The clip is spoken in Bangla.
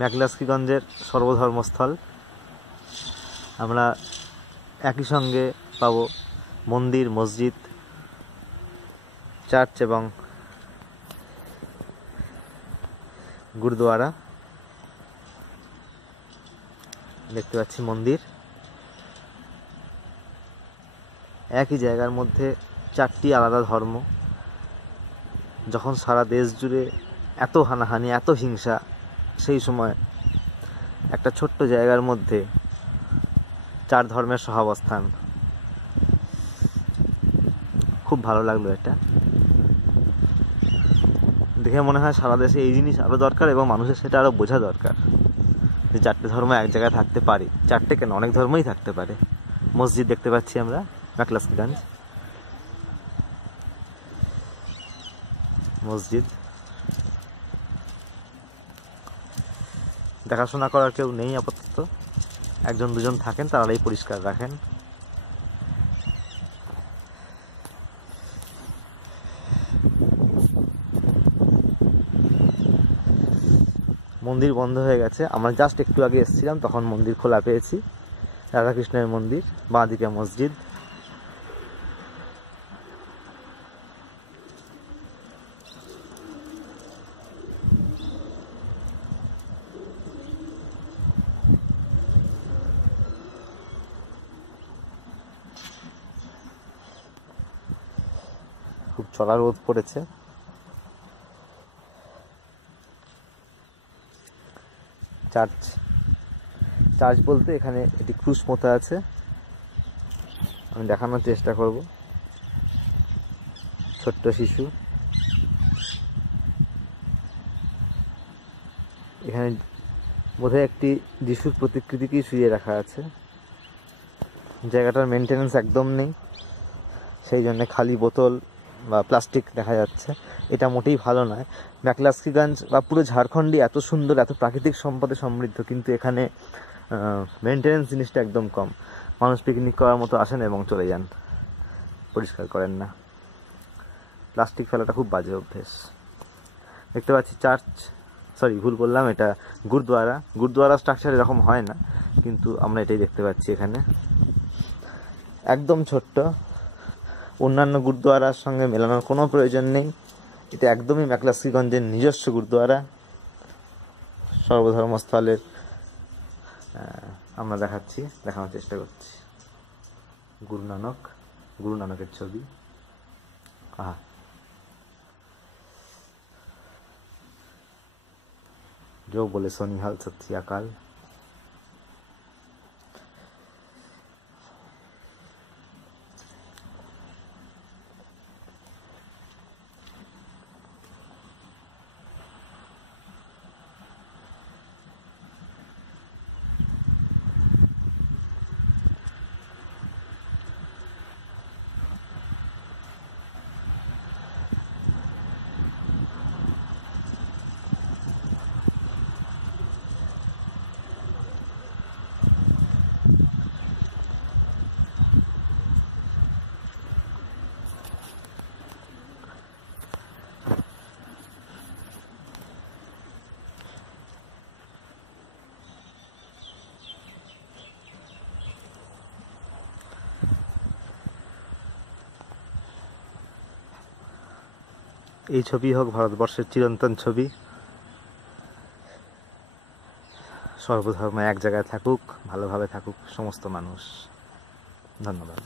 ম্যাকলাস্কিগঞ্জের সর্বধর্মস্থল। আমরা একই সঙ্গে পাবো মন্দির, মসজিদ, চার্চ এবং গুরুদুয়ারা। দেখতে পাচ্ছি মন্দির। একই জায়গার মধ্যে চারটি আলাদা ধর্ম। যখন সারা দেশ জুড়ে এত হানাহানি, এত হিংসা, সেই সময় একটা ছোট্ট জায়গার মধ্যে চার ধর্মের সহাবস্থান। খুব ভালো লাগলো এটা দেখে। মনে হয় সারা দেশে এই জিনিস আরও দরকার এবং মানুষের সেটা আরও বোঝা দরকার যে চারটে ধর্ম এক জায়গায় থাকতে পারে। চারটে কেন, অনেক ধর্মই থাকতে পারে। মসজিদ দেখতে পাচ্ছি আমরা ম্যাকলাস্কিগঞ্জ মসজিদ। দেখাশোনা করার কেউ নেই আপাতত, একজন দুজন থাকেন, তারাই পরিষ্কার রাখেন। মন্দির বন্ধ হয়ে গেছে। আমরা জাস্ট একটু আগে এসেছিলাম, তখন মন্দির খোলা পেয়েছি। রাধাকৃষ্ণের মন্দির, বাঁদিকে মসজিদ। খুব চড়া রোদ পড়েছে। চার্চ বলতে এখানে একটি ক্রুশ পোঁতা আছে, আমি দেখানোর চেষ্টা করব। ছোট্ট শিশু, এখানে বোধহয় একটি যিশুর প্রতিকৃতিকেই শুইয়ে রাখা আছে। জায়গাটার মেনটেন্যান্স একদম নেই, সেই জন্য খালি বোতল বা প্লাস্টিক দেখা যাচ্ছে। এটা মোটেই ভালো নয়। ম্যাকলাস্কিগঞ্জ বা পুরো ঝাড়খণ্ডই এত সুন্দর, এত প্রাকৃতিক সম্পদে সমৃদ্ধ, কিন্তু এখানে মেনটেন্যান্স জিনিসটা একদম কম। মানুষ পিকনিক করার মতো আসেন এবং চলে যান, পরিষ্কার করেন না। প্লাস্টিক ফেলাটা খুব বাজে অভ্যেস। দেখতে পাচ্ছি চার্চ, সরি ভুল বললাম, এটা গুরুদুয়ারা। গুরুদুয়ারা স্ট্রাকচার এরকম হয় না, কিন্তু আমরা এটাই দেখতে পাচ্ছি এখানে। একদম ছোট্ট, অন্যান্য গুরুদুয়ারার সঙ্গে মেলানোর কোনো প্রয়োজন নেই। এটা একদমই ম্যাকলাস্কিগঞ্জের নিজস্ব গুরুদুয়ারা। সর্বধর্মস্থলের আমরা দেখানোর চেষ্টা করছি। গুরু নানকের ছবি। जो बोले सो निहाल, सत श्री अकाल। এই ছবি হোক ভারতবর্ষের চিরন্তন ছবি। সর্বধর্ম এক জায়গায় থাকুক, ভালোভাবে থাকুক সমস্ত মানুষ। ধন্যবাদ।